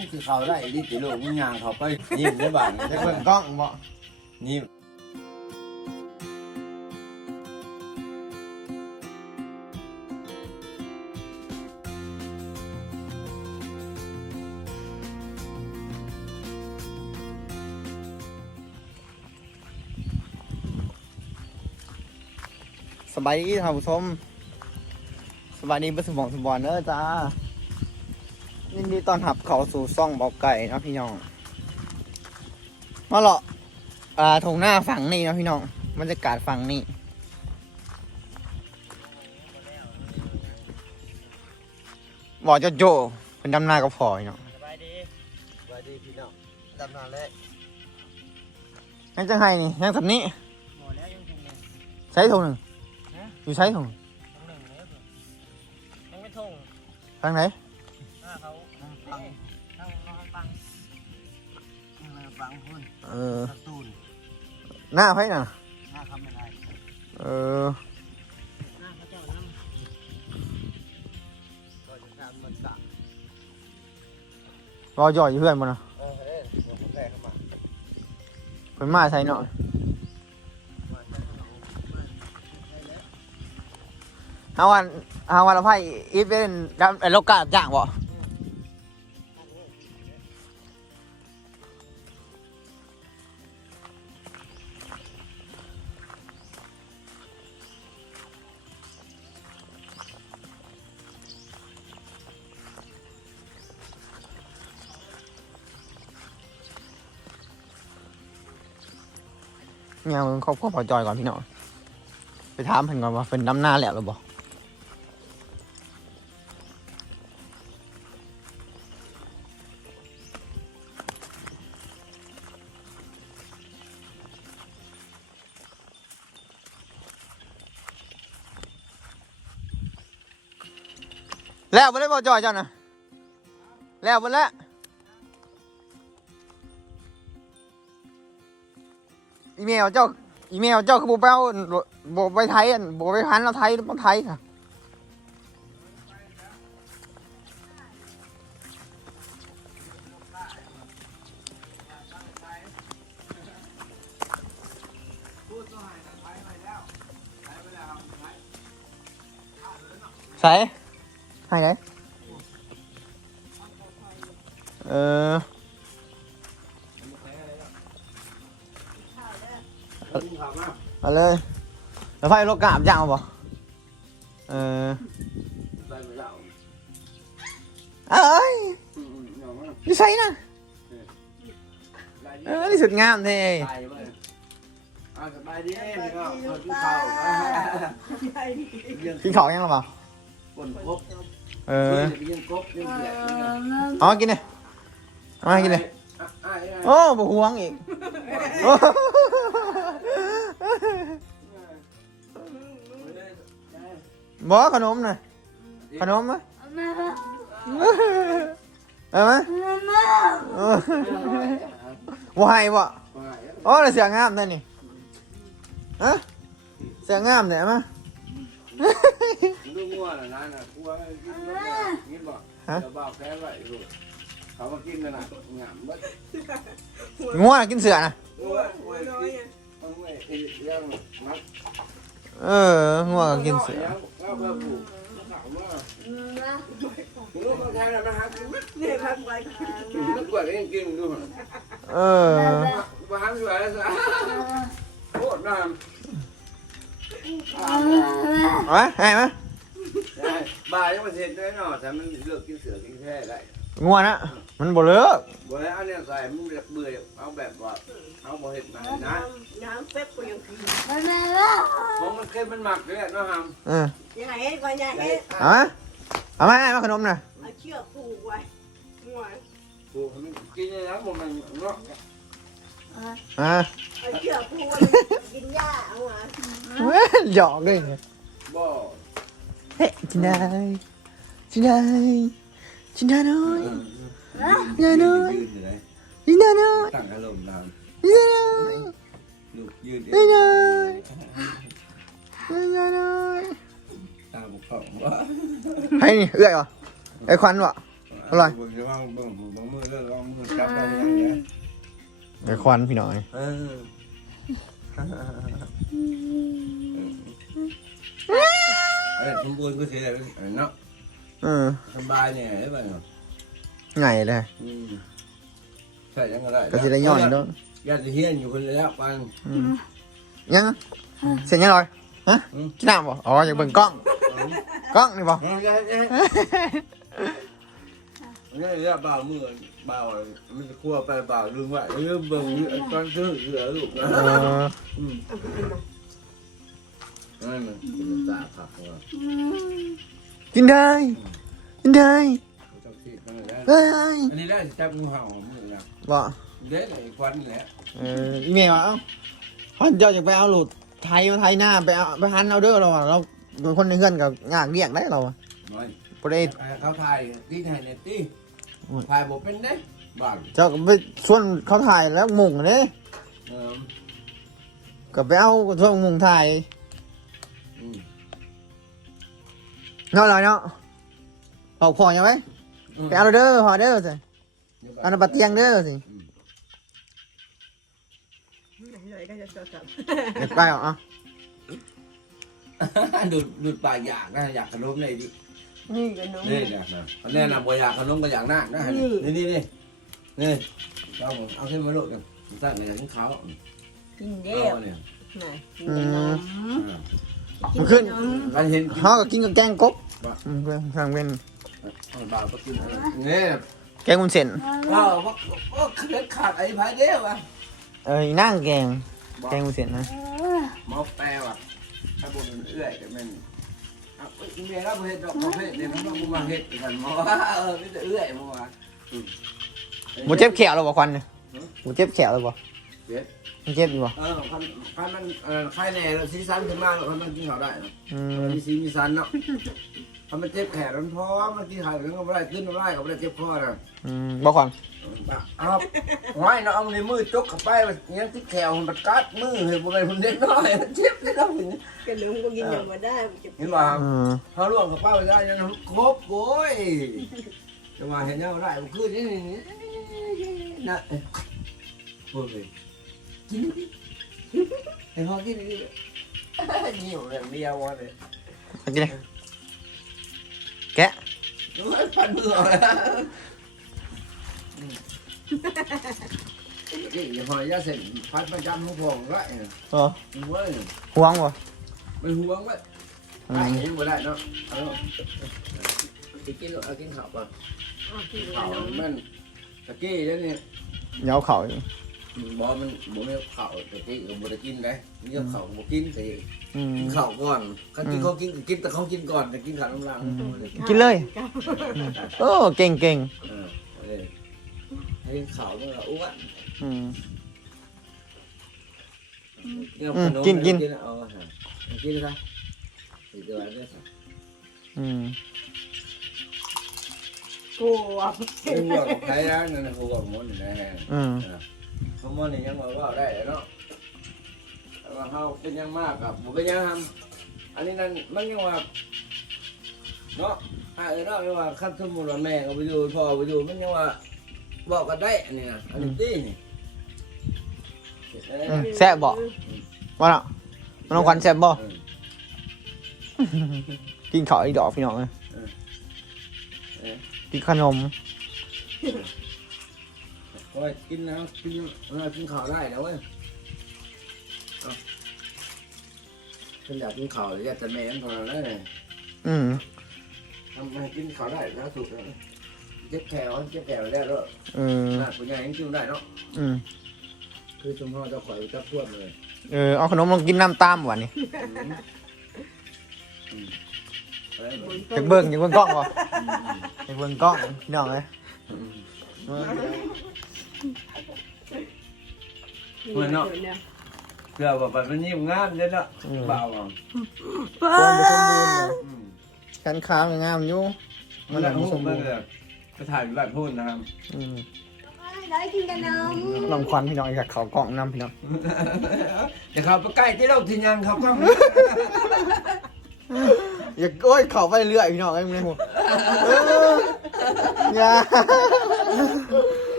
ึงคือเขาได้ดิติโลกมึงยางเขาไปยิ้มได้บ้านได้เบิ่งกล้องบ่ยิ้มสบายดีท่านผู้ชมสบายดีเบ่สมองสมบอลเด้อจ้า ยินดีต้อนรับเข้าสู่ซ่องเบาไก่เนาะพี่น้องมาเลาะอ่าทงหน้าฝั่งนี่เนาะพี่น้องบรรยากาศฝั่งนี่บอกเจะโจเป็นดำนาก็พอเนาะสบายดีสวัสดีพี่น้องดำนาแรกยังจะให้นี่ยังสับนี้หมดแล้วยังคงหนึ่งใช้ทงหนึ่งฮะอยู่ใช้ทงคงหนึ่งแล้วยังไม่ทงทางไหน หน้าเขาฟังเขาเขาฟังมาฟังคุณเออกระตูนหน้าไพ่น่ะ หน้าคำไม่ได้เออหน้าเขาเจ้าน้ก็จะทำมันกะรอย่อยอยู่เพื่อนบ่เนาะเออเฮ้ยผมแรกเข้ามาเพิ่นมาใช้เนาะเฮาวันเฮาวันละไพ่อีทเป็นดำไอ้โลกาจ้างบ่ เนี่ยมึงครอบพอจอยก่อนพี่น้องไปถามเพิ่นก่อนว่าเพิ่นดำหน้าแล้วหรือบ่แล้วบ่ได้บ่จอยเจ้านะแล้วบ่แล้ว เมลเจ้าอีเมลเจ้าคือบ่ไปเอาบ่ไปไทยอันบ่ไปพันเอาไทยบ่ไทยค่ะใส่ให้ไหนเออ เอาเลยแล้วไฟรถกราบย่างเอาบ่เออไปไม่ได้เอ้ยอืมๆเอามานี่ใส่นะได้เออนี่สุดงามแท้ไปเว้ยอะสบายดีพี่น้องเอากินข้าวยังกินข้าวยังหรือเปล่าคนครบเอเอออยังครบยังแหลกยังเอามากินเลยเอามากินเลยอะอะอะโอ้บ่ห่วงอีก โอ้บ่ขนมน่ะขนมมั้ยเอามาเออบ่ให้บ่โอ้แล้วเสียงามแท้นี่ฮะเสียงงามแท้มาดูงัวน่ะนั่นน่ะกลัวกินบ่กินบ่เดี๋ยวบ่าวแพ้ไว้ลูกเขามากินกันน่ะงามเบิดง่วงน่ะกินเสือน่ะโอ้ยโอ้ยกินเอาไว้อีกอย่างมัด เออง่วงก็กินเสือเอาเพื่อผูกถามว่าลูกมาแทนนะฮะกินไหมเนี่ยพักไว้ลูกกวดเองกินดูเออมาหาสวยแล้วสิโคตรน้เอาไหมให้ไหมำบ่ายยังมาเสร็จด้วยเนาะแต่มันเลือกกินเสือกินแค่ได้ ง่วงนะมันบ่เลิกบ่แล้วอันเนี้ยใส่มึงเบื่อเอาแบบว่าเอาบ่เห็ดมานะน้ำเป๊ปก็ยังกินมองมันเค็มมันหมักเลยเนาะฮัมเออยังไงเอ็ดไว้ยังเอ็ดเอาไหมเอาไหมให้มาขนมน่ะเอาเชือกผูกไว้หัวผูกมันกินเลยนะมันเนาะอ่าเอาเชือกผูกไว้กินหญ้าเอาหัวเว้ยหยอกด้วยบ่เฮ้จินได้จินได้ จินได้น้อยจินได้น้อยยืนอยู่ไหนจินได้น้อยตั้งอารมณ์ตามจินได้น้อยลูกยืนจินได้น้อยจินได้น้อยตาบุกเข้าว่าให้นี่เอื้อยเหรอไอ้ควันวะอ่าอร่อยบิ่งจะวางเบิ่งเบิ่งมือเด้อวางมือจับได้ยังไงเดี๋ยวควันพี่น้องเออเอ้ยสมบูรณ์ก็สิได้เนาะ เออ สบายเนี่ยได้ป่ะเนาะไงเลย อืมใช่ยังก็ได้ก็สิได้ย่อยเนาะญาติเฮียนอยู่คนแล้วปังอืมยังเสียงยังลอยฮะอืมกินน้ำบ่อ๋ออยากเบิ่งกล้องกล้องนี่บ่เฮ้ยเฮ้ยเฮ้ยเนี่ยเนี่ยบ่าวมือบ่าวมันจะคั่วไปบ่าวลืมว่าลืมเบิ่งตอนซื้อเหลือลูกนะเอออืมนั่นมันเป็นตาผักว่า กินได้ กินได้จังสินั่นแหละเฮ้ยอันนี้แหละจับงูเห่ามือนะบ่เด็ดไอ้ควันแหละเอออีเมลว่าเอ้าพันเจ้าอยากไปเอาหลุดไทยมาไทยหน้าไปเอาไปหันเอาเด้อเราอะเราเป็นคนในเพื่อนกับงากเรียกได้เราอะน้อยบ่ได้ เขาถ่ายที่ไหนเนี่ยตีถ่ายบ่เป็นเด้บ้านเจ้าก็ไปชวนเขาถ่ายแล้วมุงเด้เออก็ไปเอาช่วงมุงถ่าย เนาะลอยเนาะเอาพอยังไหมไปเอาเด้อพอเด้อสิเอาน้ำปลาเตียงเด้อสิเลยก็จะจดจับเดี๋ยวไปเอาเอาดูดดูดปากอยากนะอยากขนมเลยดินี่ก็น้องนี่เนี่ยนะแนะนำว่าอยากขนมก็อยากหน้านะนี่นี่นี่นี่เอาเอาขึ้นมาลูกกันตั้งในทั้งเขากินเอเย้าเนี่ยไหนกินแต่นม มันขึ้นกันเห็นเขาก็กินกับแกงกบอืมเพื่อนสั่งเป็นบ่าวก็กินเนี่ยแกงวุ้นเส้นว้าวว่าเคล็ดขาดไอ้พายเดียวอะเอ้ยนั่งแกง แกงวุ้นเส้นนะหมอแปลว่ะถ้าบุญเอื้อยแต่แม่นอะเมียเราเห็ดดอกประเภทเดี๋ยวมันต้องมาเห็ดกันหมอว่าเออไม่ได้เอื้อยมั้งวะหมูเจ็บแขวหรือเปล่าควันเนี่ยหมูเจ็บแขวหรือเปล่า เจ็บมันเจ็บอยู่ป่ะเออพันพันมันเออไข่แน่แล้วสีสันขึ้นมาแล้วพันมันกินข้าวได้เนาะอืมันมมีสีมีสันเนาะพันมันเจ็บแขนมันพอมันกินข้าวแล้วก็ไม่ได้ขึ้นไม่ได้ก็ไม่ได้เจ็บคอนะอืมบอกก่อนอ้าวไว้เนาะเอาในมือจกเข้าไปมันยังติดแขวมันกัดมือเห็นบ่เป็นคนเด็กน้อยมันเจ็บเลยครับกระนมก็กินอย่างมาได้จะเห็นป่ะอืมเขาล่วงเข้าไปได้ยังครบโว้ยจะมาเห็นยังได้มันคือนี่นี่นี่นะโอ้ยกินดิเห็นพอกินดินี่อ ยู่อย่างเดียววะเลยเอากินเลยแกะฟันมือออกแล้วนี่อย่าพอยาเสร็จพัดประจำขอ งผมก็เออเว้ยห่วงป่ะไม่ห่วงเว้ยอืไอ้มยังไม่ได้เนาะเอากินเอากินข้าวป่ะกินข้าวนมมันตะกี้แล้วนี่เหนียวเข่าอยู่บอมันบ่ไม่ข้าวตะกี้ก็บ่ได้กินได้นี่ข้าวบ่กินสิอืม กินข้าวก่อนเขากินเขากินกินแต่เขากินก่อนแต่กินข้าวน้ำลายกินเลย โอ้เก่งเก่งเออเลยให้ข้าวมันก็อ้วนอืม เนี่ยอืมขมกินกิน เอาอาหารกินซะอีกตัวนึงซะอืมกลัวเป็นหัวของใครนะนั่นน่ะหัวของมันนี่นะฮะอืม ขโมยนี่ยังว่าว่าได้เนาะแต่ว่าเฮาเป็นยังมากครับผมก็ยังทำอันนี้นั่นมันยังว่าเนาะอ่าเออเนาะยังว่าคันสมมุติว่าแม่ก็ไปอยู่พ่อไปอยู่มันยังว่าบอกกันได้อันนี้นะอันนี้ตีนี่เอออืมแซ่บบ่ว่าเนาะมันต้องควันแซ่บบ่เออกินข้าวอีดอกพี่น้องเลยเออเออกินขนม โอ้ยกินนะกินเออกินข้าวได้แล้วเว้ยเอาฉันอยากกินข้าวอยากจะแม่นพอแล้วไงอืมทำให้กินข้าวได้แล้วถูกแล้วเจ็บแขวเจ็บแขวได้แล้วเออน่าคุณยายยังกินได้เนาะอืมคือสมพ่อจะข่อยจะพวดเลย เออเอาขนมลงกินน้ำตามวันนี้อะไรแบบอยากเบิ่งอยากเบิ่งกล้องบ่อยากเบิ่งกล้องพี่น้องเลย เออเพื่อว่าแบบมันยิ้มงามเลยเนาะเบาอะคนบ่สมบูรณ์เลยกันขาวงามอยู่มัมันนหนัน่ะกบ่หูสมบูมันรณ์เลยจะถ่ายแบบพูดนะครับอืมได้กินกันนมลองควันพี่น้องอยากเขากล้องน้ำพี่น้องเดี๋ยวเขาไปใกล้ที่เราทียังเขาก็อยากโอ้ยเขาไปเรื่อยพี่น้องไอ้มึงเลยหัวเอออย่า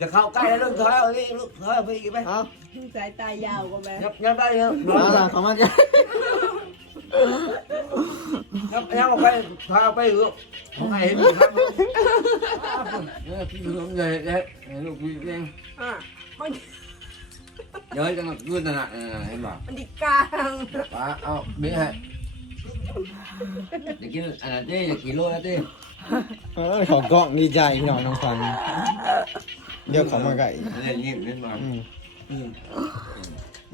จะเข้าใกล้แล้วลูกถอยเอาดิลูกถอยเอาไปอีกไปเอาสายตายาวก็แม่ยับยับได้เยอะเอาล่ะเขามาจ้ะยับยับออกไปถอยเอาไปลูกของใครเห็นครับเนี่ยพี่ลูกใหญ่เด็กลูกพี่เองอะมันเดี๋ยวจะมาขึ้นนั่นน่ะเห็นป่ะมันดิกลางป้าเอาเบี้ยให้ จะกินอันนั้นดิจะกินโลแล้วดิเออของกล้องดีใจพี่น้องน้องฟันเดี๋ยวเขามาไก่เนี่ยยิ้มเล่นมาอืม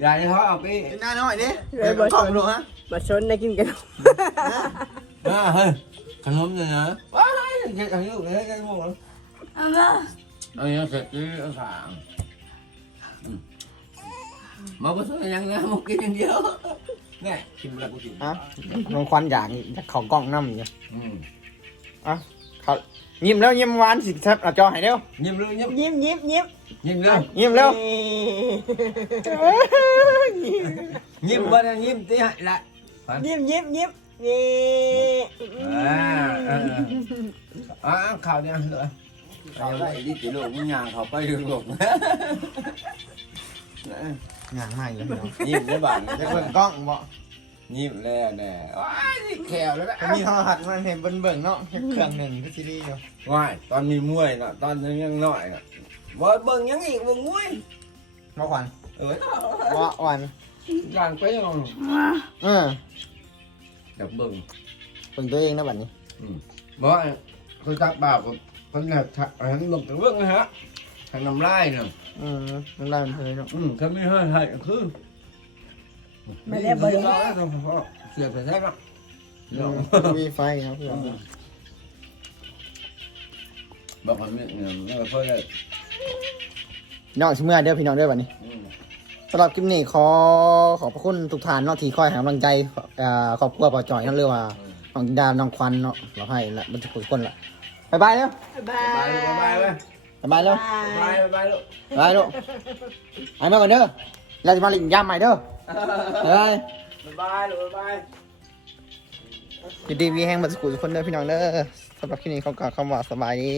ยายเขาเอาไปกินหน้าหน่อยดิเดี๋ยวกล้องดูฮะมาชนได้กินกันอ่าเฮ้ยขนมเนี่ยนะว้ายเด็กอายุเลยกันหมดเลยเอาอย่างเสร็จที่สามมาผสมยังนะมากินอย่างเดียว เนี่ยกินแล้วกูกินอะน้องควันอยากอยากเขากล้องน้ำอยู่อืมอะเขายิ้มแล้วยิ้มหวานสิครับเอาจอให้เร็วยิ้มเลยยิ้มยิ้มยิ้มยิ้มยิ้มเลยยิ้มเร็วยิ้มบ้านยิ้มที่ให้ละยิ้มยิ้มยิ้มนี่อ่าอ่าข่าวเนี่ยเลยข่าวได้ดิจิโลกมันยางเขาไปดูโลก อย่างใหม่เลยพี่น้องยิ้มได้บ้างจะเบิ่งกล้องบ่ยิ้มแล้วแน่ว้ายนี่แขวแล้วนะจะมีโทรทัศน์มันเห็นเบิ่งเบิ่งๆเนาะแค่เครื่องหนึ่งก็ซีรีส์อยู่ว้ายตอนมีมวยน่ะตอนยังน้อยน่ะบ่เบิ่งยังอีกเบิ่งมวยน้องควันเออว่าวันย่างไปยังเออจับเบิ่งเบิ่งตัวเองนะบัดนี้บ่คนทักบ่าวกับคนน่ะทักหันเบิ่งเบิ่งนะฮะทางน้ำลายน่ะ อืมมันได้มันเลยเนาะอืมถ้าไม่ให้ให้ก็คือไม่ได้บริเสียบใส่แท้เนาะอืมมีไฟครับพี่น้องบอกว่าไม่เนี่ยไม่ค่อยได้พี่น้องชิเมื่อเด้อพี่น้องเด้อบัดนี้อืมสำหรับคลิปนี้ขอขอบพระคุณทุกท่านเนาะที่คอยให้กำลังใจเอ่อครอบครัวปอจอยนั่นเรียกว่าน้องจินดาน้องควันเนาะเราให้ละมันจะคุยคนละบายบายเร็วบาบายยบายเลยบาย บายเร็วบายบายลูกบายลูกไอ้มาก่อนเด้อแล้วจะมาลิงย่ำใหม่เด้อเฮ้ยบายลูกบายยินดีวีแห้งมาสกุลทุกคนเด้อพี่น้องเด้อสำหรับคลิปนี้เขากล่าวคำว่าสบายดี